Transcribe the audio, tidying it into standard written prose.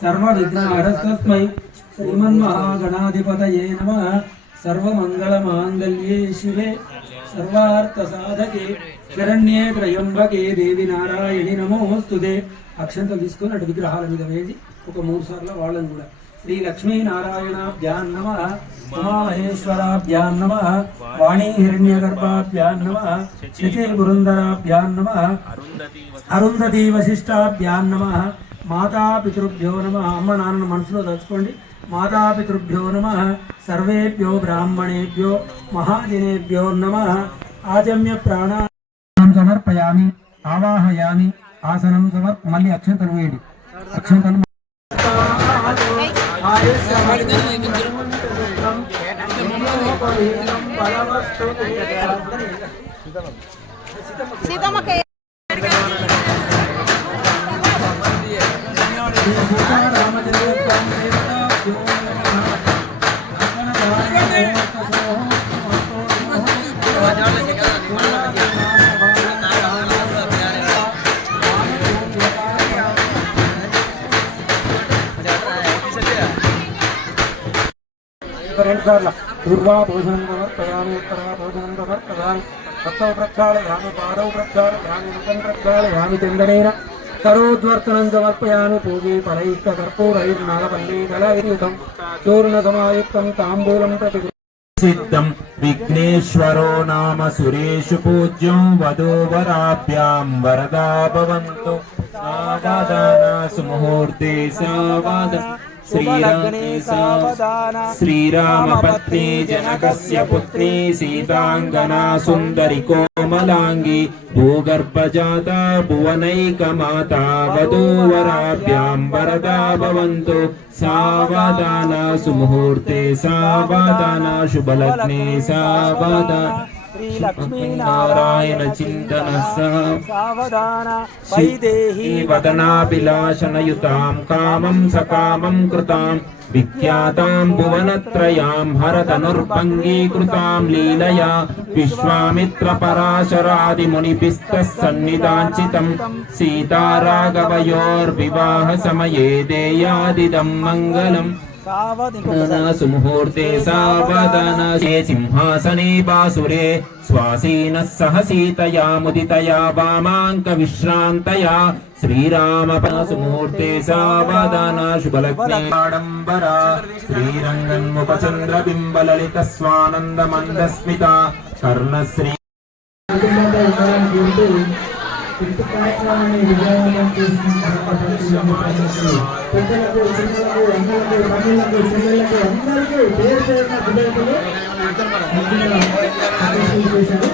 सर्वविघ्नहरस्तस्मै श्रीमन्महागणाधिपतये नमः। सर्वमङ्गलमाङ्गल्ये शिवे सर्वार्थसाधके शरण्ये त्र्यंबके देवी नारायणि नमोस्तुते। అక్షంతలు తీసుకొని అటు విగ్రహాల మీద వేసి ఒక 3 సార్లు వాళ్ళని కూడా శ్రీ లక్ష్మీనారాయణాభ్యాం నమః, ఉమామహేశ్వరాభ్యాం నమః, వాణీ హిరణ్యగర్భాభ్యాం నమః, శచే పురంధరాభ్యాం నమః, అరుంధతీ వశిష్టాభ్యాం నమః, మాతాపితృభ్యో నమః. అమ్మ నాన్న మనసులో తలుచుకోండి. మాతాపితృభ్యో నమః, సర్వేభ్యో బ్రాహ్మణేభ్యో మహాజనేభ్యో నమః. ఆజమ్య ప్రాణాయామం సమర్పయామి, ఆవాహయామి. ఆసనం మళ్ళీ అక్షంతలు వేయండి. అక్షంతలు पूर्वा भोजनं समर्पयामि, उत्तरा भोजनं समर्पयामि, हस्तौ प्रक्षालयामि, पादौ प्रक्षालयामि, मुखं प्रक्षालयामि, चन्दनेन करोद्वर्तनं समर्पयामि. पूजे फलैककर्पूरैर्नागपल्लीदलैर्युतं चूर्णसमायुक्तं ताम्बूलं प्रति सिद्धं विघ्नेश्वरो नाम सुरेषु पूज्यो वधूवराभ्यां वरदा भवन्तु. सावधाना सुमुहूर्ते सावधान श्रीरामपत्नी जनकस्य पुत्री सीतांगना सुंदरी कोमलांगी भूगर्भजाता भुवनैकमाता वधूवराभ्यां वरदा भवन्तु. सावधाना सुमुहूर्ते सावधाना शुभलग्ने सावधाना श्री लक्ष्मीनारायण चिंतन सावधान वैदेही वदनाभिलाषणयुतां कामं सकामं कृतां विख्यातां भुवनत्रयां हरतनुर्भङ्गीकृतां लीलया विश्वामित्रपराशरादिमुनिभिस्तः सन्निधाञ्चितं सीताराघवयोर्विवाहसमये देयादिदं मङ्गलम्. सुमुहूर्ते सावधानसे सिंहासने बासुरे स्वासीनः सह सीतया मुदितया वामाङ्कविश्रान्तया श्रीराम सुमुहूर्ते सावधान शुभलग्ने आडम्बरा श्रीरङ्गन्मुखचन्द्रबिम्बललितस्वानन्दमन्दस्मिता कर्णश्री ఇంటి కార్యక్రమాన్ని విజయవంతం చేస్తున్నటువంటి పెద్దలకు చిన్నలకు అన్నలకు తమ్ముళ్లకు చెల్లెళ్లకు అందరికీ పేరు పేరున విజయకులు చేశారు.